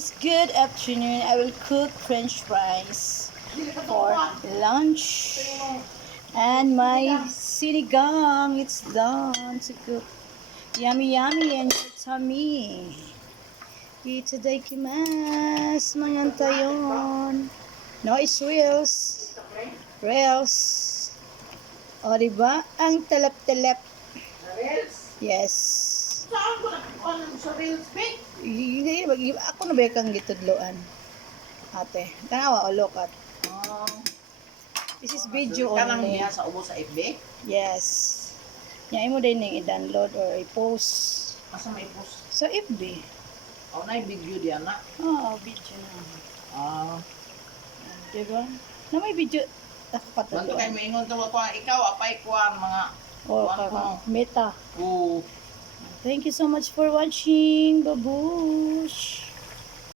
is good afternoon. I will cook French fries for lunch. And my sinigang, it's done to cook. Yummy, yummy, and your tummy. Itadakimasu, mga tayon. No, it's reels. Reels. O, diba? Ang talap-talap. Yes. Saan ko nakukuha sa Reels, Vic? Ako na ba kang gitudloan? Ate, tanawa o lokat. This is video Kanang only. niya sa ubo sa FB? Yes. Yan mo din yung i-download or i-post Asa may post? sa FB. O na video diyan na. Oo, video na. Diba? Na may video. Ako Banto kay katulad. maingon to ko ikaw apay kuan mga Oh, kuan ko. meta. Oo. Thank you so much for watching. Babush!